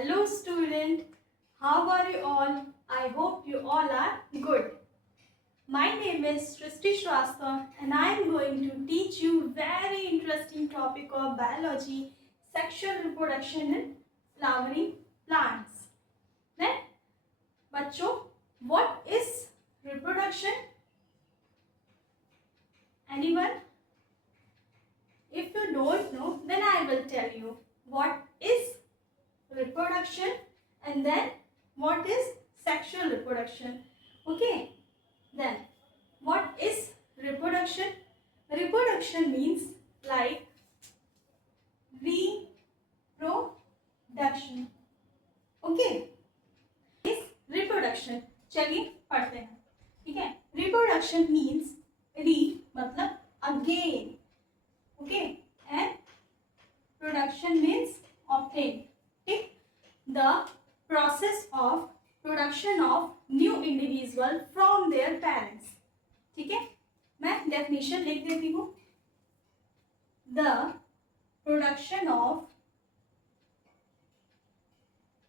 Hello student, how are you all? I hope you all are good. My name is Srishti Shrastha and I am going to teach you very interesting topic of biology, sexual reproduction in flowering plants. Then, बच्चों, what is reproduction? Anyone? If you don't know, then I will tell you what is reproduction and then what is sexual reproduction. Okay, then what is reproduction? Reproduction means like reproduction. Okay, is reproduction. चलिए पढ़ते हैं. ठीक है. Reproduction means मतलब again. Okay, and production means obtain. Okay, the process of production of new individual from their parents. ठीक है, मैं definition लिख देती हूँ. The production of,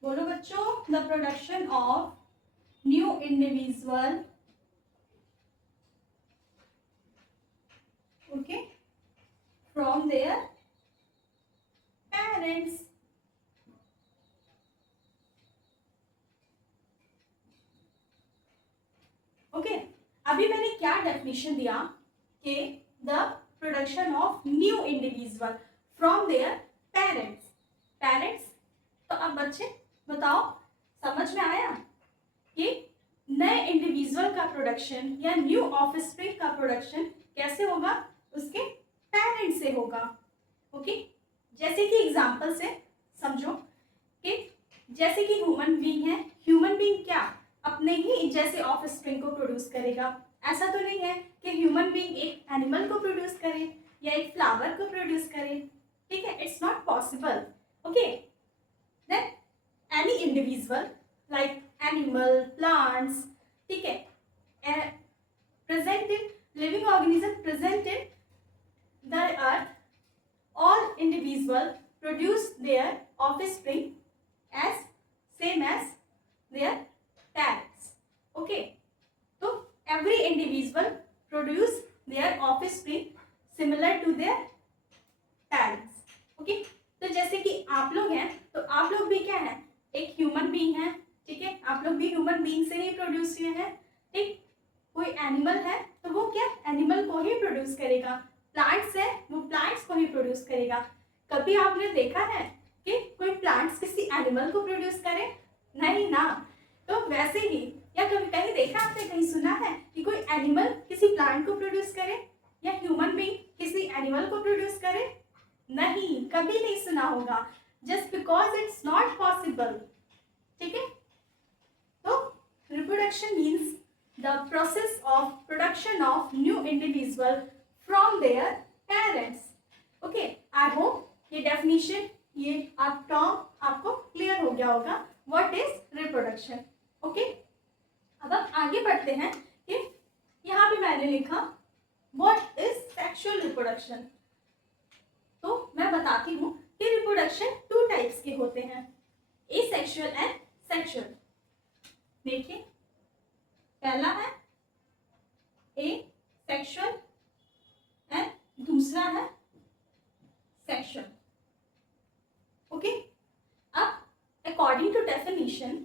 बोलो बच्चों, the production of new individual, okay, from their parents. Okay, अभी मैंने क्या डेफिनेशन दिया कि the production of new individual from their parents. Parents, तो अब बच्चे बताओ, समझ में आया कि नए इंडिविजुअल का प्रोडक्शन या न्यू ऑफस्प्रिंग का प्रोडक्शन कैसे होगा? उसके पेरेंट्स से होगा. ओके, जैसे कि एग्जांपल से समझो कि जैसे कि ह्यूमन बीइंग है, ह्यूमन बीइंग क्या अपने ही जैसे ऑफस्प्रिंग को प्रोड्यूस करेगा? ऐसा तो नहीं है कि ह्यूमन बीइंग एक एनिमल को प्रोड्यूस करे या एक फ्लावर को प्रोड्यूस करे. ठीक है, it's not possible. Okay, then any individual like animal, plants, ठीक है, present in living organism present in the earth, all individual produce their offspring as same as their parents. Okay, so every individual produce their offspring similar to their parents. Okay, तो जैसे कि आप लोग हैं, तो आप लोग भी क्या है? एक ह्यूमन बीइंग है. ठीक है, आप लोग भी ह्यूमन बीइंग से ही प्रोड्यूस हुए हैं. ठीक, कोई एनिमल है तो वो क्या एनिमल को ही प्रोड्यूस करेगा. प्लांट्स है, वो प्लांट्स को ही प्रोड्यूस करेगा. कभी आपने देखा है कि कोई प्लांट्स किसी एनिमल को प्रोड्यूस करे? नहीं ना. तो वैसे ही, या कभी कहीं देखा आपने, कहीं सुना है कि कोई एनिमल किसी प्लांट को प्रोड्यूस करे या ह्यूमन बीइंग किसी एनिमल को प्रोड्यूस करे? नहीं, कभी नहीं सुना होगा. Just because it's not possible. ठीक है, तो reproduction means the process of production of new individual from their parents. Okay, I hope ये definition, ये आप टर्म आपको क्लियर हो गया होगा. What is reproduction? Okay, अब हम आगे बढ़ते हैं कि यहाँ पे मैंने लिखा What is sexual reproduction. तो मैं बताती हूँ कि reproduction 2 टाइप्स के होते हैं, asexual and sexual. देखिए, पहला है asexual एंड दूसरा है सेक्सुअल. ओके, अब according to definition,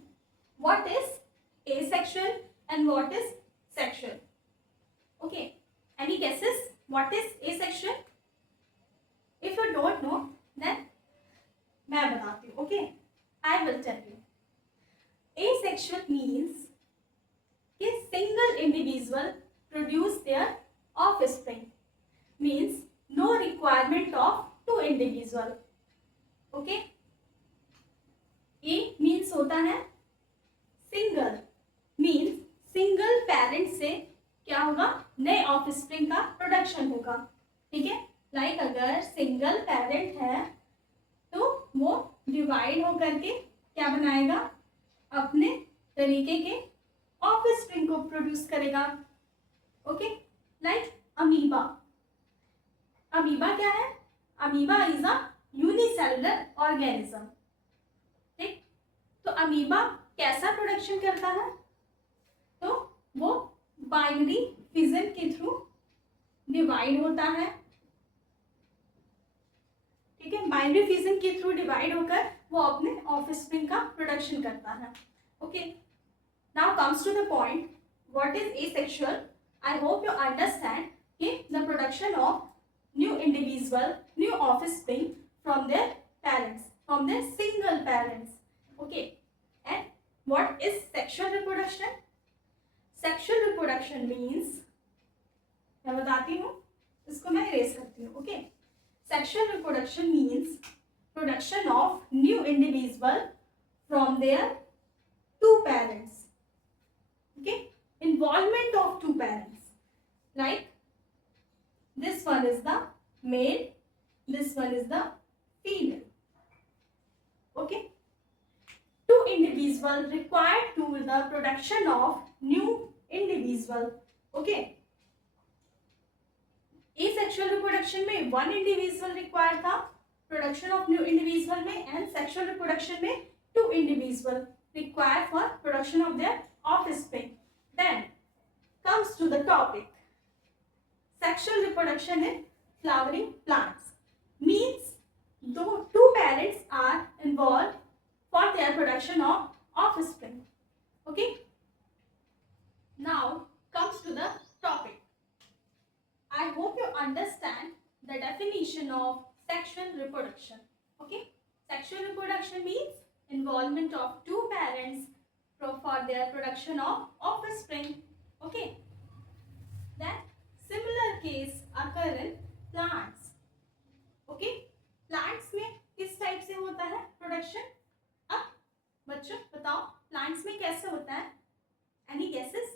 what is asexual and what is sexual? Okay, any guesses what is asexual? If you don't know then मैं बताती हूँ. Okay, I will tell you. Asexual means कि single individual produce their offspring, means no requirement of two individual. Okay, A means होता है single, means single parent से क्या होगा? नए ऑफस्प्रिंग का प्रोडक्शन होगा. ठीक है, लाइक अगर सिंगल पेरेंट है तो वो डिवाइड होकर के क्या बनाएगा? अपने तरीके के ऑफस्प्रिंग को प्रोड्यूस करेगा. Okay, like amoeba. अमीबा क्या है? Amoeba is a unicellular organism. ठीक, तो अमीबा कैसा प्रोडक्शन करता है? तो वो बाइनरी फिजन के थ्रू डिवाइड होता है, ठीक है, बाइनरी फिजन के थ्रू डिवाइड होकर वो अपने ऑफस्प्रिंग का प्रोडक्शन करता है। Okay, now comes to the point, what is asexual? I hope you understand कि the production of new individual, new offspring from their parents, from their single parents. Okay, and what is sexual reproduction? Sexual reproduction means, मैं बताती हूँ, इसको मैं erase करती हूँ। Okay, sexual reproduction means production of new individual from their two parents. Okay, involvement of two parents, like this one is the male, this one is the female. Okay, two individual required to the production of new individual. Okay, asexual reproduction में one individual required था production of new individual में, and sexual reproduction में two individual required for production of their offspring. Then comes to the topic, sexual reproduction in flowering plants means though two parents are involved for their production of offspring. Okay, now comes to the topic. I hope you understand the definition of sexual reproduction. Okay, sexual reproduction means involvement of two parents for their production of offspring. Okay, then similar case occur in plants. Okay, plants में किस type से होता है production? अब बच्चों बताओ plants में कैसे होता है? Any guesses?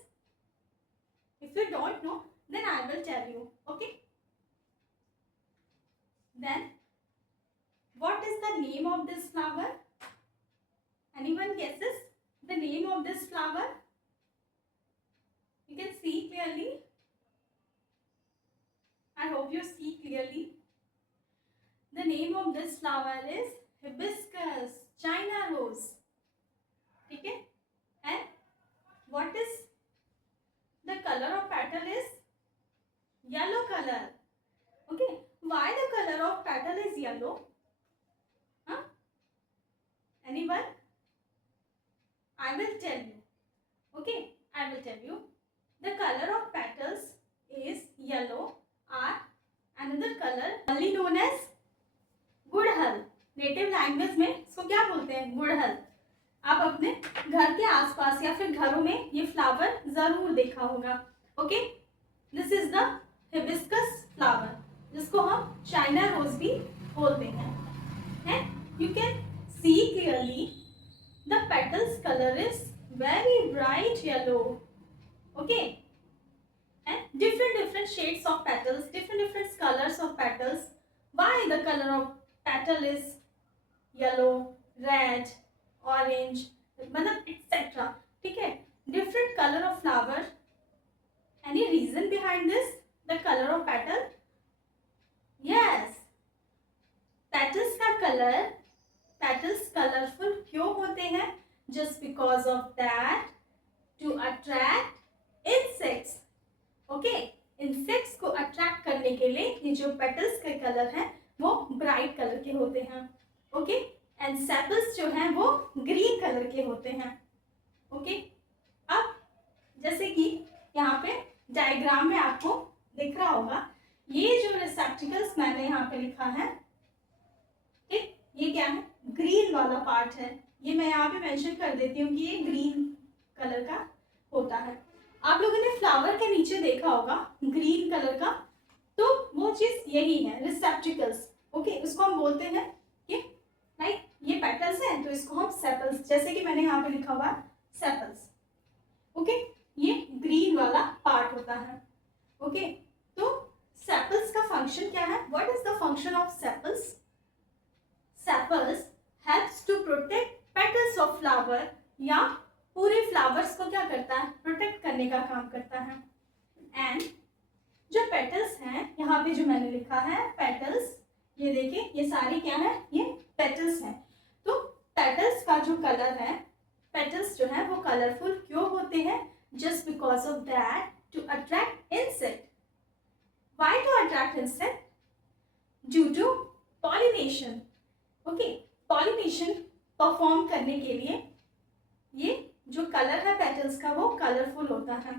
If you don't know, then I will tell you. Okay, then what is the name of this flower? Anyone guesses the name of this flower? You can see clearly. I hope you see clearly. The name of this flower is hibiscus, China rose. ठीक है? And what is the color of petal? Is yellow color. Okay, why the color of petal is yellow? Huh? Anyone? I will tell you. Okay, I will tell you. The color of petals is yellow are another color only known as गुड़हल. Native language में इसको क्या बोलते हैं? गुड़हल. आप अपने घर के आसपास या फिर घरों में ये फ्लावर जरूर देखा होगा. Okay, this is the hibiscus flower, जिसको हम चाइना रोज भी बोलते हैं. And you can see clearly the petals color is very bright yellow. Okay, and different shades of petals, different colors of petals. Why the color of petal is yellow, red, orange, मतलब etc. ठीक है, different color of flower. Any reason behind this? The color of petal? Yes, petals का color, petals colorful क्यों होते हैं? Just because of that, to attract insects. Okay, insects को attract करने के लिए ये जो petals के कलर हैं वो bright कलर के होते हैं. Okay, and sepals जो हैं वो green कलर के होते हैं. Okay, अब जैसे कि यहाँ पे डायग्राम में आपको दिख रहा होगा, ये जो receptacles मैंने यहाँ पे लिखा है, ठीक, ये क्या है? ग्रीन वाला पार्ट है. ये मैं यहाँ पे मेंशन कर देती हूँ कि ये ग्रीन कलर का होता है. आप लोगों ने फ्लावर के नीचे देखा होगा ग्रीन कलर का, तो वो चीज यही है, रिसेप्टिकल्स. ओके, उसको हम बोलते हैं कि लाइक ये पेटल्स हैं तो इसको हम सेपल्स, जैसे कि मैंने यहाँ पे लिखा हुआ सेपल्स. ओके, ये ग्रीन वाला पार्ट होता है. ओके, तो सेपल्स का फंक्शन क्या है? What is the function of sepals? Sepals helps to protect petals of flower, या पूरे फ्लावर्स को क्या करता है? प्रोटेक्ट करने का काम करता है. एंड जो पेटल्स हैं यहाँ पे जो मैंने लिखा है पेटल्स, ये देखिए ये सारी क्या है? ये पेटल्स हैं. तो पेटल्स का जो कलर है जो है वो कलरफुल क्यों होते हैं? Just because of that to attract insect. Why to attract insect? Due to pollination. Okay, pollination perform करने के लिए ये जो कलर है पेटल्स का वो कलरफुल होता है.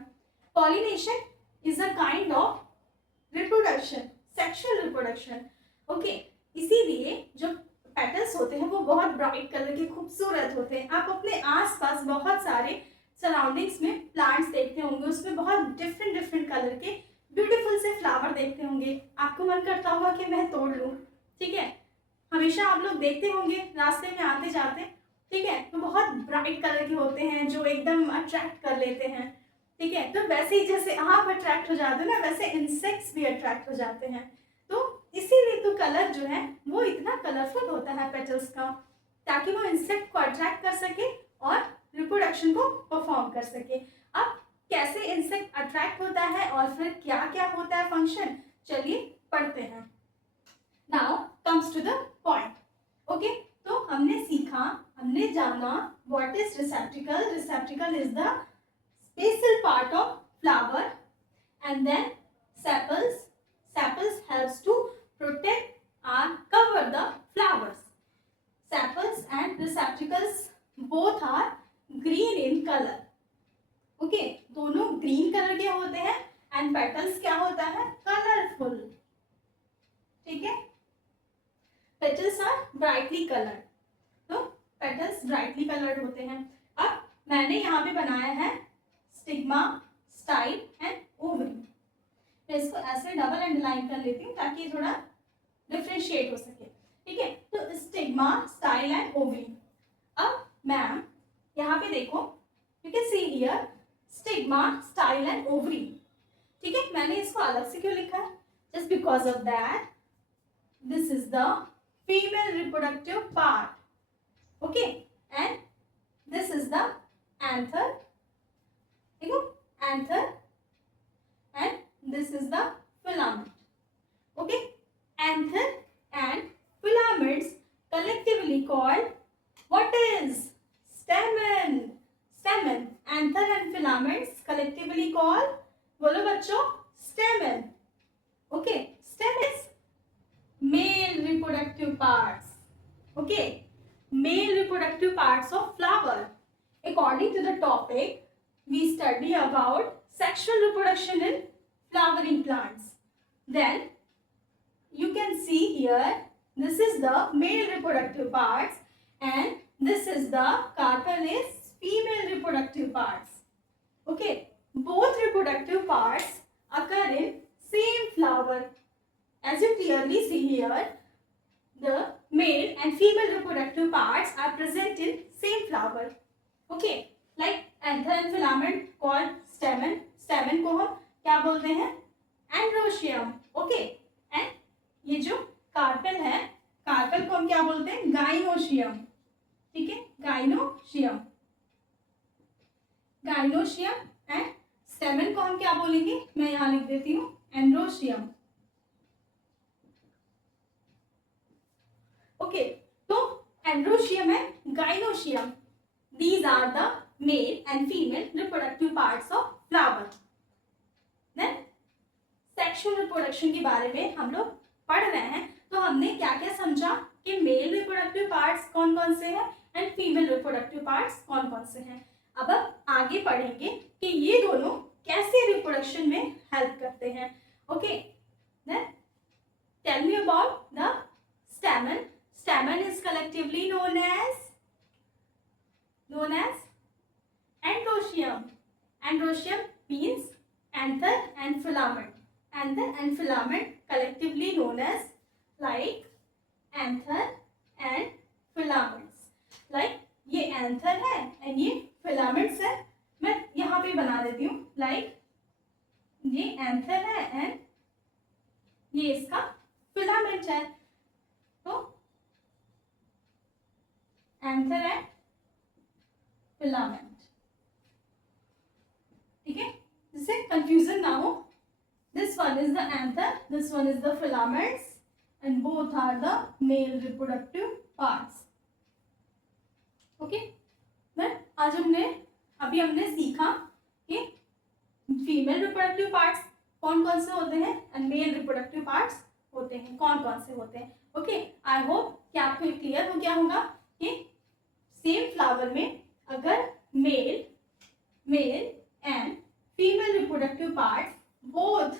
Pollination is a kind of reproduction, sexual reproduction. Okay, इसीलिए जो पेटल्स होते हैं वो बहुत ब्राइट कलर के खूबसूरत होते हैं. आप अपने आसपास बहुत सारे सराउंडिंग्स में प्लांट्स देखते होंगे, उसमें बहुत डिफरेंट डिफरेंट कलर के ब्यूटीफुल से फ्लावर देखते होंगे. आपको मन करता होगा कि मैं तोड़ लूं. ठीक है, हमेशा आप लोग देखते होंगे रास्ते में आते जाते. ठीक है, तो बहुत ब्राइट कलर के होते हैं जो एकदम अट्रैक्ट कर लेते हैं. ठीक है, तो वैसे ही जैसे आप अट्रैक्ट हो जाते हो ना, वैसे इंसेक्ट्स भी अट्रैक्ट हो जाते हैं. तो इसीलिए तो कलर जो है वो इतना कलरफुल होता है पेटल्स का, ताकि वो इंसेक्ट को अट्रैक्ट कर सके और रिप्रोडक्शन को परफॉर्म कर सके. अब कैसे इंसेक्ट अट्रैक्ट होता है और फिर क्या क्या होता है फंक्शन, चलिए पढ़ते हैं. Now comes to the point. Okay, तो हमने सीखा, हमने जाना what is receptacle. Receptacle is the basal part of flower, and then sepals helps to protect or cover the flowers. Sepals and receptacles both are green in color. Okay, दोनों green color के होते हैं and petals क्या होता है? Colorful. ठीक है, petals are brightly colored. तो petals brightly colored होते हैं. अब मैंने यहाँ पे बनाया है स्टिग्मा, स्टाइल एंड ओवरी. मैं इसको ऐसे डबल अंडरलाइन कर लेती हूँ ताकि थोड़ा डिफरेंशिएट हो सके. ठीक है, तो स्टिग्मा, स्टाइल एंड ओवरी. अब मैम यहाँ पे देखो, you can see here stigma, style and ovary. ठीक है, मैंने इसको अलग से क्यों लिखा है? Just because of that this is the female reproductive part. Okay, and this is the anther. Anther, and this is the filament. Okay, anther and filaments collectively called what is? Stamen. Stamen. Anther and filaments collectively called, बोलो बच्चों, stamen. Okay, stamen is male reproductive parts. Okay, male reproductive parts of flower. According to the topic, we study about sexual reproduction in flowering plants. Then you can see here, this is the male reproductive parts and this is the carpel is female reproductive parts. Okay, both reproductive parts occur in same flower. As you clearly see here, the male and female reproductive parts are present in same flower. Okay, like anther and filament called स्टेमन. स्टेमन को हम क्या बोलते हैं? Androecium. Okay, and ये जो carpel है, carpel को हम क्या बोलते हैं? गाइनोशियम. ठीक है, गाइनोशियम. गाइनोशियम. एंड स्टेमन को हम क्या बोलेंगे? मैं यहाँ लिख देती हूँ, एंड्रोशियम. ओके, तो androecium and gynoecium, these are the male and female reproductive parts of flower. Then sexual reproduction के बारे में हम लोग पढ़ रहे हैं. तो हमने क्या क्या समझा कि मेल रिप्रोडक्टिव पार्ट्स कौन कौन से हैं एंड फीमेल रिप्रोडक्टिव पार्ट्स कौन कौन से हैं. अब आगे पढ़ेंगे कि ये दोनों कैसे रिप्रोडक्शन में हेल्प करते हैं. Okay, then tell me about the stamen. Stamen is collectively known as androecium. Androecium means anther and filament. Anther and filament collectively known as like anther and filaments. Like ये anther है and ये filaments है. मैं यहाँ पे बना देती हूँ. like ये anther है and ये इसका filament है. तो anther and filament. ठीक है, जिससे कंफ्यूजन ना हो. This one is the anther, this one is the filaments and both are the male reproductive parts. Okay, मैं आज अभी हमने सीखा कि फीमेल रिप्रोडक्टिव पार्ट्स कौन कौन से होते हैं एंड मेल रिप्रोडक्टिव पार्ट्स होते हैं कौन कौन से होते हैं। ओके, आई होप कि आपको क्लियर हो गया होगा कि सेम फ्लावर में अगर male and female reproductive parts both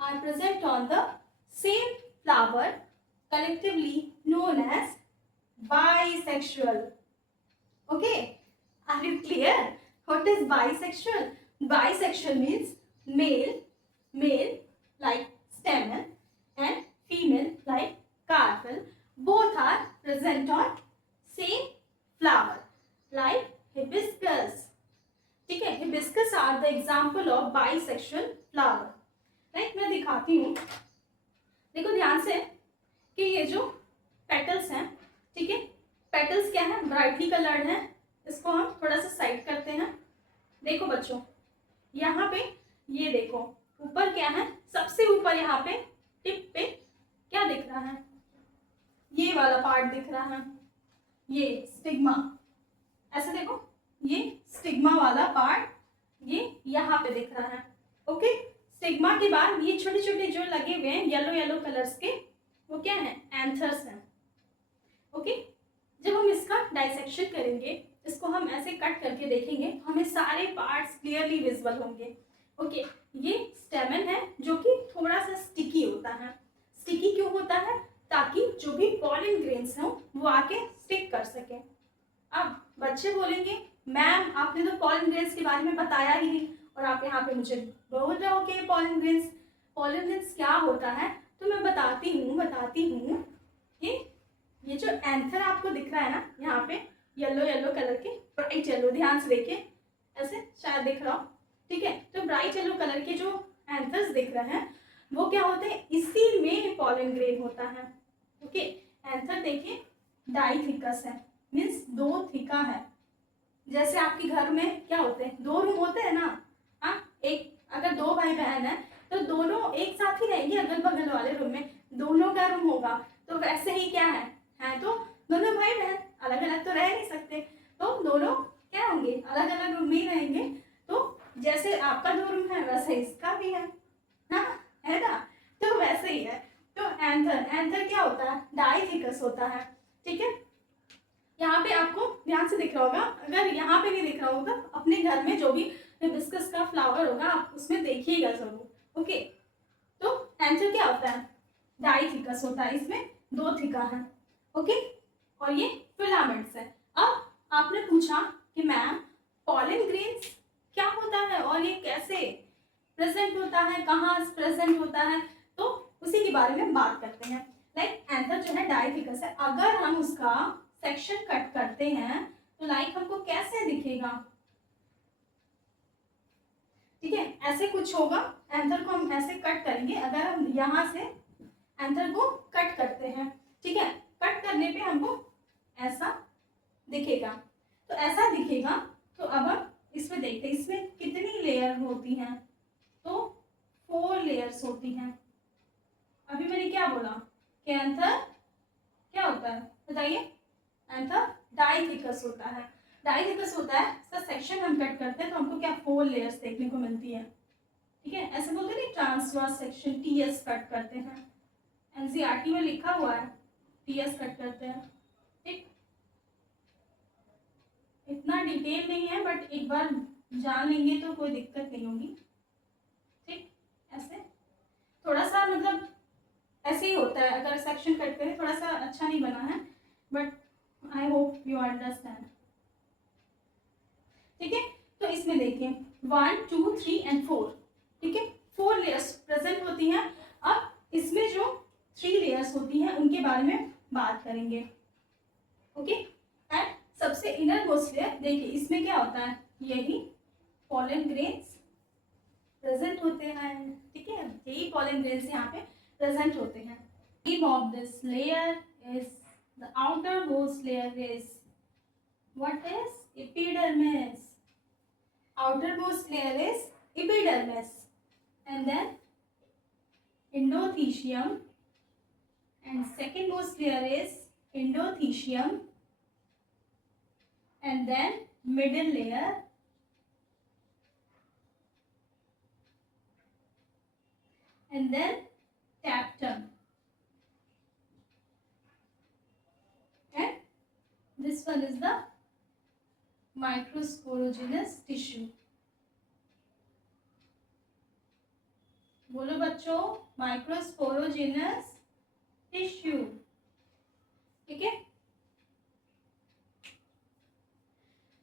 are present on the same flower, collectively known as bisexual. Okay, are you clear? What is bisexual? Bisexual means male like stamen and female like carpel. Both are present on same flower like hibiscus. ठीक है, hibiscus are the example of bisexual flower. Right, मैं दिखाती हूँ, देखो ध्यान से कि ये जो पेटल्स हैं, ठीक है, पेटल्स क्या है, ब्राइटली कलर्ड हैं। इसको हम थोड़ा सा साइड करते हैं। देखो बच्चों, यहाँ पे ये देखो ऊपर क्या है, सबसे ऊपर यहाँ पे टिप पे क्या दिख रहा है, ये वाला पार्ट दिख रहा है, ये स्टिग्मा। ऐसे देखो, ये स्टिग्मा वाला पार्ट ये यहाँ पे दिख रहा है। ओके, स्टिग्मा के बाद ये छोटे छोटे जो लगे हुए हैं येलो येलो कलर्स के, वो क्या है, एंथर्स हैं। ओके, जब हम इसका डाइसेक्शन करेंगे, इसको हम ऐसे कट करके देखेंगे, हमें सारे पार्ट्स क्लियरली विजिबल होंगे। ओके, ये स्टेमन है जो कि थोड़ा सा स्टिकी होता है। स्टिकी क्यों होता है, ताकि जो भी पॉलन ग्रेन्स हों वो आके स्टिक कर सके। अब बच्चे बोलेंगे मैम आपने तो पॉलन ग्रेन्स के बारे में बताया ही नहीं, और आप यहाँ पे मुझे बोल रहे हो कि पॉलन ग्रेन्स क्या होता है। तो मैं बताती हूँ कि ये जो एंथर आपको दिख रहा है ना, यहाँ पे येलो येलो कलर के, ब्राइट येलो, ध्यान से देखिए, ऐसे शायद दिख रहा हो, ठीक है। तो ब्राइट येलो कलर के जो एंथर्स दिख रहे हैं वो क्या होते हैं, इसी में पॉलन ग्रेन होता है। ओके, एंथर देखिए डाइथिकस है, मीन्स दो थिका है। जैसे आपके घर में क्या होते हैं, दो रूम होते हैं ना, हाँ, एक अगर दो भाई बहन है तो दोनों एक साथ ही रहेंगे, अगल बगल वाले रूम में दोनों का रूम होगा। तो वैसे ही क्या है तो दोनों भाई बहन अलग अलग तो रह नहीं सकते, तो दोनों क्या होंगे, अलग अलग रूम में ही रहेंगे। तो जैसे आपका दो रूम है वैसे इसका भी है, हाँ है ना, तो वैसे ही है। तो एंथर क्या होता है, डाइथिकस होता है, ठीक है। यहाँ पे आपको ध्यान से दिख रहा होगा, अगर यहाँ पे नहीं दिख रहा होगा तो अपने घर में जो भी हिबिस्कस का फ्लावर होगा आप उसमें देखिएगा जरूर। ओके, तो एंथर क्या होता है, डाइथिकस होता है, इसमें दो थिका है। ओके, और ये फिलामेंट्स है। अब आपने पूछा कि मैम पॉलन ग्रेन्स क्या होता है और ये कैसे प्रेजेंट होता है, कहाँ प्रेजेंट होता है, तो उसी के बारे में बात करते हैं। लाइक एंथर जो है डाइथिकस है, अगर हम उसका सेक्शन कट करते हैं तो लाइक हमको कैसे दिखेगा, ठीक है, ऐसे कुछ होगा। एंथर को हम ऐसे कट करेंगे, अगर हम यहाँ से एंथर को कट करते हैं, ठीक है, कट करने पे हमको ऐसा दिखेगा, तो ऐसा दिखेगा। तो अब हम इसमें देखते हैं इसमें कितनी लेयर होती हैं, तो 4 लेयर्स होती हैं। अभी मैंने क्या बोला कि एंथर क्या होता है, बताइए, एंथर डाइथिकस होता है। डाइथिकस होता है, इसका सेक्शन हम कट करते हैं तो हमको क्या 4 लेयर्स देखने को मिलती है, ठीक है। ऐसे बोलते हैं ट्रांसवर्स सेक्शन, टीएस कट करते हैं, एनसीईआरटी में लिखा हुआ है टीएस कट करते हैं, ठीक। इतना डिटेल नहीं है बट एक बार जान लेंगे तो कोई दिक्कत नहीं होगी, ठीक। ऐसे थोड़ा सा मतलब ऐसे ही होता है, अगर सेक्शन कट करें थोड़ा सा अच्छा नहीं बना है, but I hope you understand, ठीक है। तो इसमें देखिए 1 2 3 एंड 4, ठीक है, 4 लेयर्स प्रेजेंट होती हैं। अब इसमें जो 3 लेयर्स होती हैं उनके बारे में बात करेंगे। ओके, एंड सबसे इनर मोस्ट लेयर देखिए, इसमें क्या होता है, यही पॉलन ग्रेन्स प्रेजेंट होते हैं, ठीक है, यही पॉलन ग्रेन्स यहाँ पे प्रेजेंट होते हैं। Name of this layer is the outermost layer is what is epidermis. Outermost layer is epidermis, and then endothecium, and secondmost layer is endothecium, and then middle layer, and then tapetum. And this one is the microsporogenous tissue. बोलो बच्चों, माइक्रोस्पोरोजेनस tissue. ठीक है.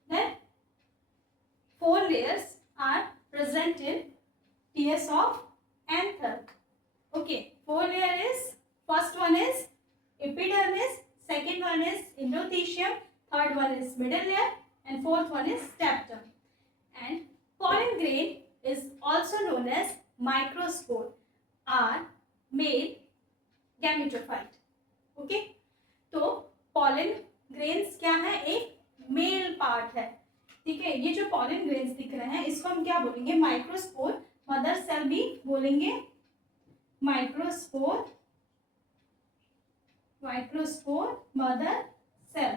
Then 4 layers are present in tiers of anther. Okay, 4 layer is, first one is epidermis, second one is endothelium, third one is middle layer, and fourth one is tapetum. And pollen grain is also known as microspore or male gametophyte. Okay, तो pollen grains क्या है, एक male part है. ठीक है, ये जो pollen grains दिख रहे हैं इसको हम क्या बोलेंगे, माइक्रोस्पोर. मदर सेल भी बोलेंगे माइक्रोस्पोर, माइक्रोस्पोर मदर सेल.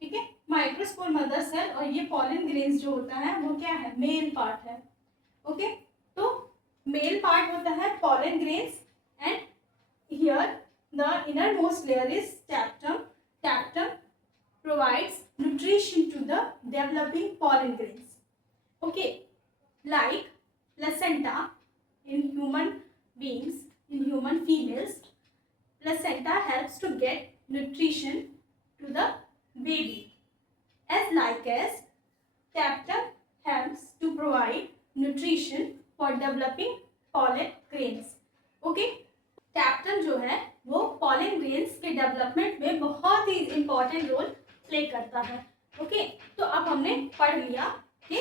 ठीक है, माइक्रोस्पोर मदर सेल. और ये पॉलन ग्रेन्स जो होता है वो क्या है, मेल पार्ट है. ओके, तो मेल पार्ट होता है pollen grains. And here the innermost layer is tapetum. Tapetum provides nutrition to the developing pollen grains. Okay, like placenta in human beings, in human females, placenta helps to get nutrition to the baby. As like as tapetum helps to provide nutrition for developing pollen grains. Okay, tapetum जो है वो pollen grains के development में बहुत ही important role play करता है. Okay, तो अब हमने पढ़ लिया कि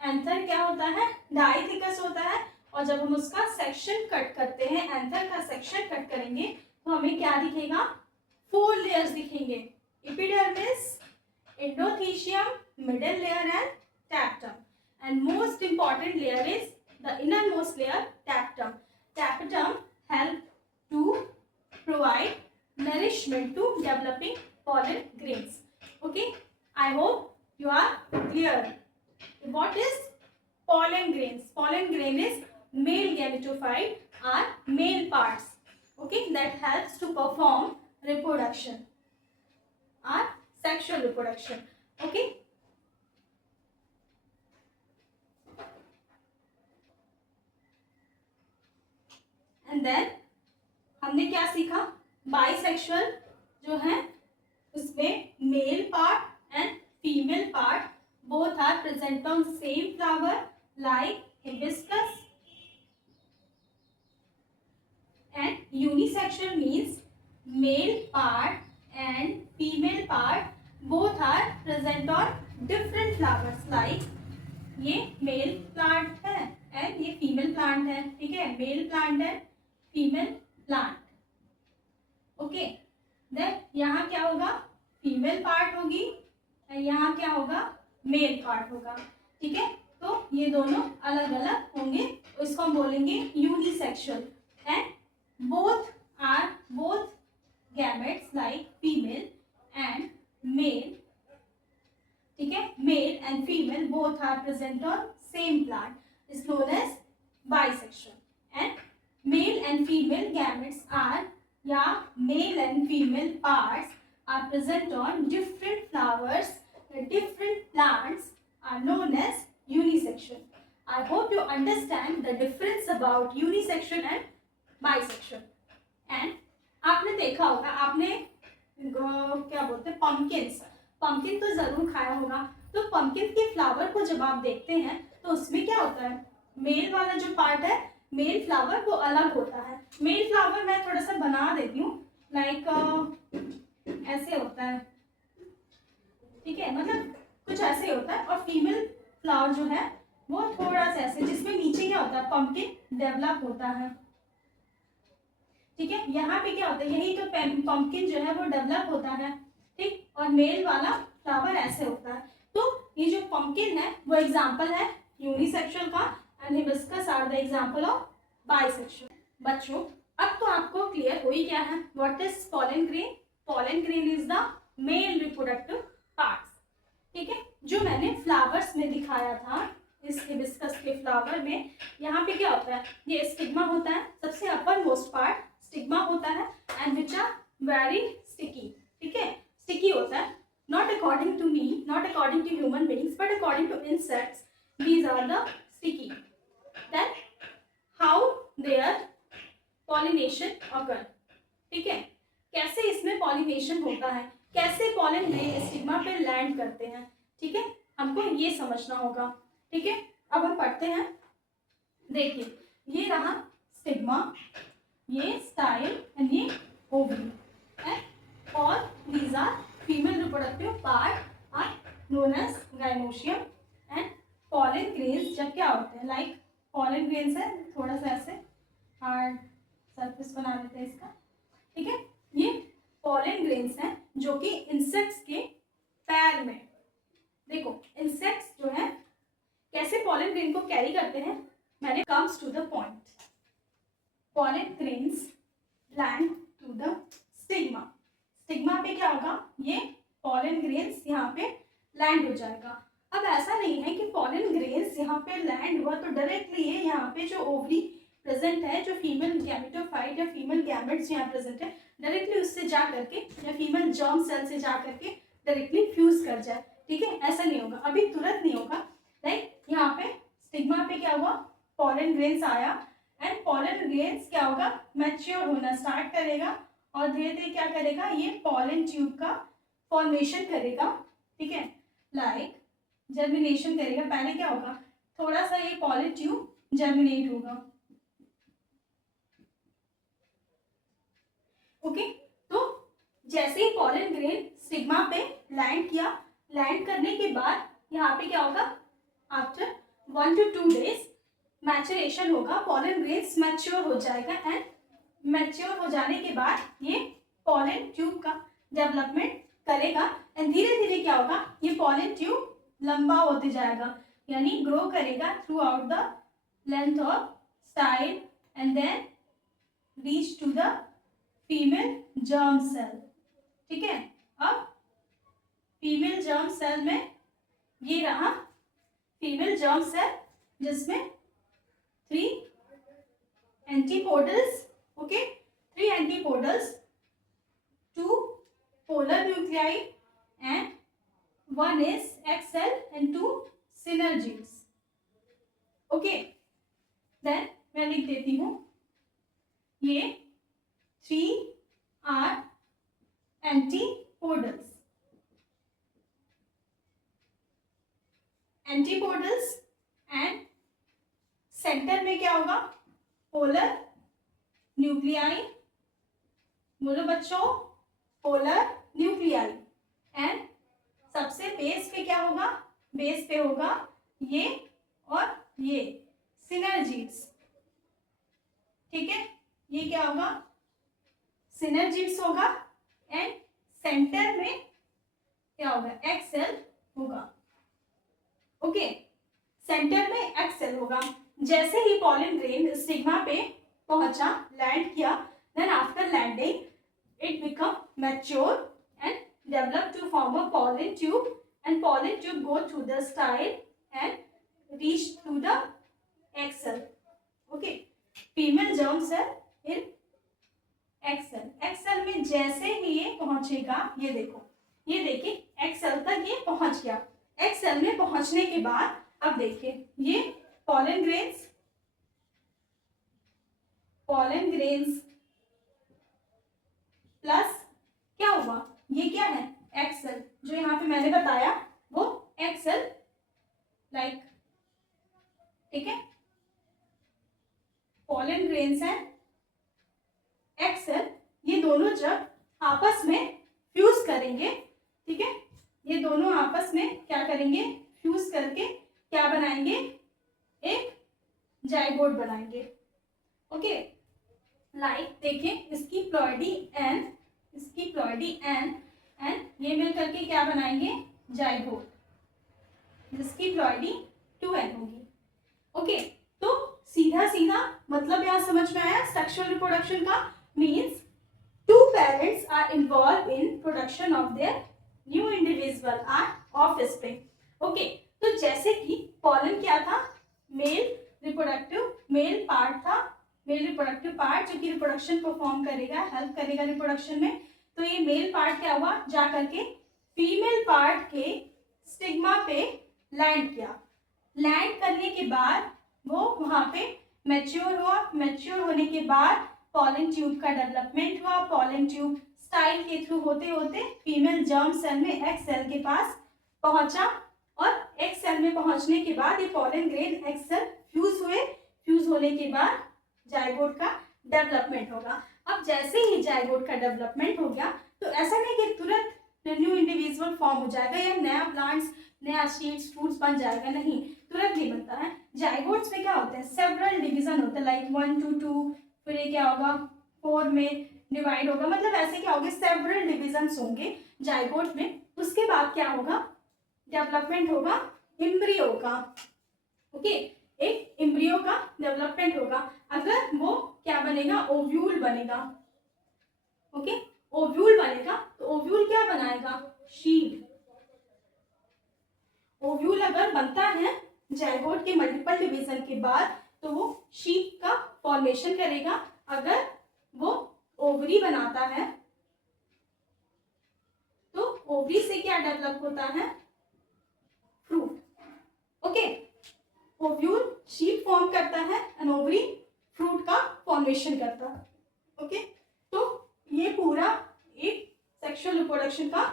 एंथर क्या होता है, डाइथिकस होता है. और जब हम उसका सेक्शन कट करते हैं, एंथर का सेक्शन कट करेंगे तो हमें क्या दिखेगा, 4 लेयर्स दिखेंगे. Epidermis, endothecium, middle layer and tapetum. And most important layer is the innermost layer, tapetum. Tapetum help to provide nourishment to developing pollen grains. Okay, I hope you are clear. What is pollen grains? Pollen grain is male gametophyte or male parts. Okay, that helps to perform reproduction or sexual reproduction. Okay, and then हमने क्या सीखा, bisexual जो है उसमें male part and female part both are present on same flower like hibiscus. And unisexual means male part and female part both are present on different flowers. Like ये male plant है and ये female plant है. ठीक है, male plant है, female plant. Okay, then यहाँ क्या होगा, फीमेल पार्ट होगी, यहाँ क्या होगा, मेल पार्ट होगा. ठीक है, तो ये दोनों अलग अलग होंगे, इसको हम बोलेंगे unisexual. And both gametes like female and male. ठीक है, male and female both are present on same plant is known as bisexual. And male and female gametes are, yeah, male and female parts are present on different flowers, different plants are known as unisexual. I hope you understand the difference about unisexual and bisexual. And आपने देखा होगा, आपने क्या बोलते हैं, pumpkin तो जरूर खाया होगा. तो पंपकिन के फ्लावर को जब आप देखते हैं तो उसमें क्या होता है, मेल वाला जो पार्ट है, मेल फ्लावर वो अलग होता है. मेल फ्लावर मैं थोड़ा सा बना देती हूँ, लाइक ऐसे होता है. ठीक है, मतलब कुछ ऐसे होता है. और फीमेल फ्लावर जो है वो थोड़ा सा ऐसे, जिसमें नीचे क्या होता है, पंपकिन डेवलप होता है. ठीक है, यहाँ पे क्या होता है, यही तो पंपकिन जो है वो डेवलप होता है. ठीक, और मेल वाला फ्लावर ऐसे होता है. तो ये जो पंपकिन है वो एग्जाम्पल है यूनिसेक्सुअल का, and hibiscus are the example of bisexual. बच्चों, अब तो आपको क्लियर हो ही गया है what is pollen grain. Pollen grain is the male reproductive parts. ठीक है, जो मैंने फ्लावर्स में दिखाया था, इस हिबिस्कस के फ्लावर में यहाँ पे क्या होता है, ये स्टिग्मा होता है, सबसे अपर मोस्ट पार्ट स्टिग्मा होता है, and which are very sticky. ठीक है, स्टिकी होता है, not according to me, not according to human beings, but according to insects these are the sticky. Then how there pollination occur. ठीक है, कैसे इसमें पॉलिनेशन होता है, कैसे पॉलन ग्रेन स्टिग्मा पे लैंड करते हैं। ठीक है, हमको ये समझना होगा। ठीक है, अब हम पढ़ते हैं। देखिए, ये रहा स्टिग्मा, ये स्टाइल एंड ये ovary, and all these are female reproductive part are known as gynoecium. And pollen grains जब क्या होते हैं, लाइक पॉलन ग्रेन्स है, थोड़ा सा ऐसे हार्ड सरफेस बना देते हैं इसका। ठीक है, ये पॉलन ग्रेन्स हैं जो कि इंसेक्ट्स के पैर में, देखो इंसेक्ट्स जो है कैसे पॉलन ग्रेन को कैरी करते हैं, मैंने comes to the point. Pollen grains land to the stigma. Stigma पे क्या होगा, ये पॉलन ग्रेन्स यहाँ पे लैंड हो जाएगा। अब ऐसा नहीं है कि पॉलन ग्रेन्स यहाँ पे लैंड हुआ तो डायरेक्टली ये यहाँ पे जो ओवरी प्रेजेंट है, जो फीमेल गैमेटोफाइट या फीमेल गैमेट्स यहाँ प्रेजेंट है, डायरेक्टली उससे जा करके या फीमेल जर्म सेल से जा करके डायरेक्टली फ्यूज कर जाए। ठीक है, ऐसा नहीं होगा, अभी तुरंत नहीं होगा। लाइक यहाँ पे स्टिग्मा पे क्या हुआ, पॉलन ग्रेन्स आया, एंड पॉलन ग्रेन्स क्या होगा, मैच्योर होना स्टार्ट करेगा, और धीरे धीरे क्या करेगा, ये पॉलन ट्यूब का फॉर्मेशन करेगा। ठीक है, लाइक जर्मिनेशन करेगा। पहले क्या होगा, थोड़ा सा ये पॉलन ट्यूब जर्मिनेट होगा। ओके, तो जैसे ही पॉलन ग्रेन स्टिग्मा पे लैंड किया, लैंड करने के बाद यहाँ पे क्या होगा, आफ्टर 1 to 2 days मैचुरेशन होगा, पॉलन ग्रेन्स मैच्योर हो जाएगा, एंड मैच्योर हो जाने के बाद ये पॉलन ट्यूब का डेवलपमेंट करेगा, एंड धीरे धीरे क्या होगा, ये पॉलन ट्यूब लंबा होते जाएगा, यानी ग्रो करेगा throughout the length of style, and then reach to the female germ cell. ठीक है, अब फीमेल जर्म सेल में ये रहा फीमेल जर्म सेल, जिसमें 3 antipodals, okay, 3 antipodals, 2 polar nuclei, and 1 is X cell and 2 synergids. Okay, then मैं लिख देती हूँ, ये 3 are antipodals. Antipodals, and centre में क्या होगा, पोलर न्यूक्लियाई, बोलो बच्चों, पोलर न्यूक्लियाई, एंड सबसे बेस पे क्या होगा, बेस पे होगा ये और ये सिनर्जिड्स। ठीक है, ये क्या होगा, सिनर्जिड्स होगा, एंड सेंटर में क्या होगा, एक्स सेल होगा। ओके, सेंटर में एक्स सेल होगा। जैसे ही पॉलन ग्रेन स्टिग्मा पे पहुंचा, लैंड किया, then after landing it become mature and develop to form a pollen tube, and pollen tube go through the style and reach to the egg cell. Okay, female germ cell in egg cell. egg cell में जैसे ही ये पहुंचेगा, ये देखो, ये देखिए egg cell तक ये पहुंच गया। egg cell में पहुंचने के बाद अब देखिए, ये pollen grains प्लस क्या हुआ, ये क्या है, एक्सेल, जो यहाँ पे मैंने बताया वो एक्सेल, लाइक, ठीक है, पॉलन ग्रेन्स है, एक्सेल, ये दोनों जब आपस में फ्यूज करेंगे, ठीक है, ये दोनों आपस में क्या करेंगे, फ्यूज करके क्या बनाएंगे, एक जाइगोट बनाएंगे। ओके, लाइक देखिए, इसकी प्लॉइडी एंड, इसकी प्लॉइडी एंड ये मिल करके क्या बनाएंगे, जाइगोट, जिसकी प्लॉइडी 2n होगी। ओके, तो सीधा सीधा मतलब यहाँ समझ में आया सेक्सुअल रिप्रोडक्शन का means two parents are involved in production of their new individual are offspring. Okay, तो जैसे कि pollen क्या था, मेल पार्ट था, मेल रिप्रोडक्टिव पार्ट जो कि रिप्रोडक्शन परफॉर्म करेगा, हेल्प करेगा रिप्रोडक्शन में। तो ये मेल पार्ट क्या हुआ, जा करके फीमेल पार्ट के स्टिग्मा पे लैंड किया। लैंड करने के बाद वो वहां पे मैच्योर हुआ। मैच्योर होने के बाद पॉलन ट्यूब का डेवलपमेंट हुआ। पॉलन ट्यूब स्टाइल के थ्रू होते होते फीमेल जर्म सेल में एक्स सेल के पास पहुंचा, और एक्स सेल में पहुंचने के बाद ये pollen grain egg cell fuse हुए। फ्यूज होने के बाद जाइगोट का डेवलपमेंट होगा। अब जैसे ही जाइगोट का डेवलपमेंट हो गया तो ऐसा नहीं कि तुरंत न्यू इंडिविजुअल फॉर्म हो जाएगा या नया प्लांट्स, नया सीड्स, फ्रूट्स बन जाएगा, नहीं, तुरंत नहीं बनता है। जाइगोट्स में क्या होते हैं, सेवरल डिवीजन होते हैं, लाइक 1 to 2, फिर ये क्या होगा 4 में डिवाइड होगा, मतलब ऐसे क्या होंगे, सेवरल डिविजन्स होंगे जाइगोट में। उसके बाद क्या होगा, डेवलपमेंट होगा एम्ब्रियो का। ओके, एक एम्ब्रियो का डेवलपमेंट होगा। अगर वो क्या बनेगा, ओव्यूल बनेगा। ओके, ओव्यूल बनेगा तो ओव्यूल क्या बनाएगा, शीट। ओव्यूल अगर बनता है जाइगोट के मल्टीपल डिवीजन के बाद तो वो शीट का फॉर्मेशन करेगा। अगर वो ओवरी बनाता है तो ओवरी से क्या डेवलप होता है, fruit. Okay, ovule sheet form करता है एंड ओवरी फ्रूट का फॉर्मेशन करता है। ओके, तो ये पूरा एक सेक्सुअल रिप्रोडक्शन का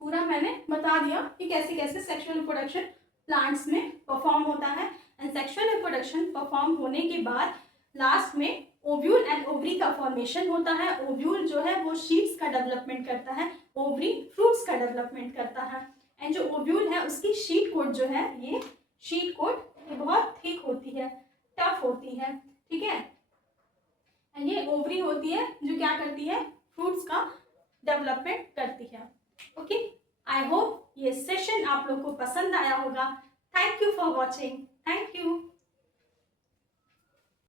पूरा मैंने बता दिया कि कैसे कैसे सेक्सुअल रिप्रोडक्शन प्लांट्स में परफॉर्म होता है। एंड सेक्सुअल रिप्रोडक्शन परफॉर्म होने के बाद लास्ट में ओव्यूल एंड ओवरी का फॉर्मेशन होता है। ओव्यूल जो है वो शीट्स का डेवलपमेंट करता है, ओवरी फ्रूट्स का डेवलपमेंट करता है। एंड जो ओव्यूल है उसकी शीट कोट जो है, ये शीट कोट ये बहुत थिक होती है, टफ होती है, ठीक है। एंड ये ओवरी होती है जो क्या करती है, फ्रूट्स का डेवलपमेंट करती है। ओके, आई होप ये सेशन आप लोग को पसंद आया होगा। Thank you for watching, thank you.